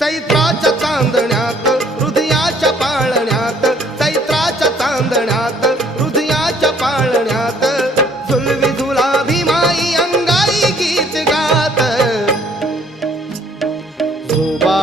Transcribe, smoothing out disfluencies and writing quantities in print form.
चैत्राच्या चांदण्यात हृदयाच्या पाळण्यात, चैत्राच्या चांदण्यात हृदयाच्या पाळण्यात, झुलवी झुलाभी माई अंगाई गीत गात. झोबा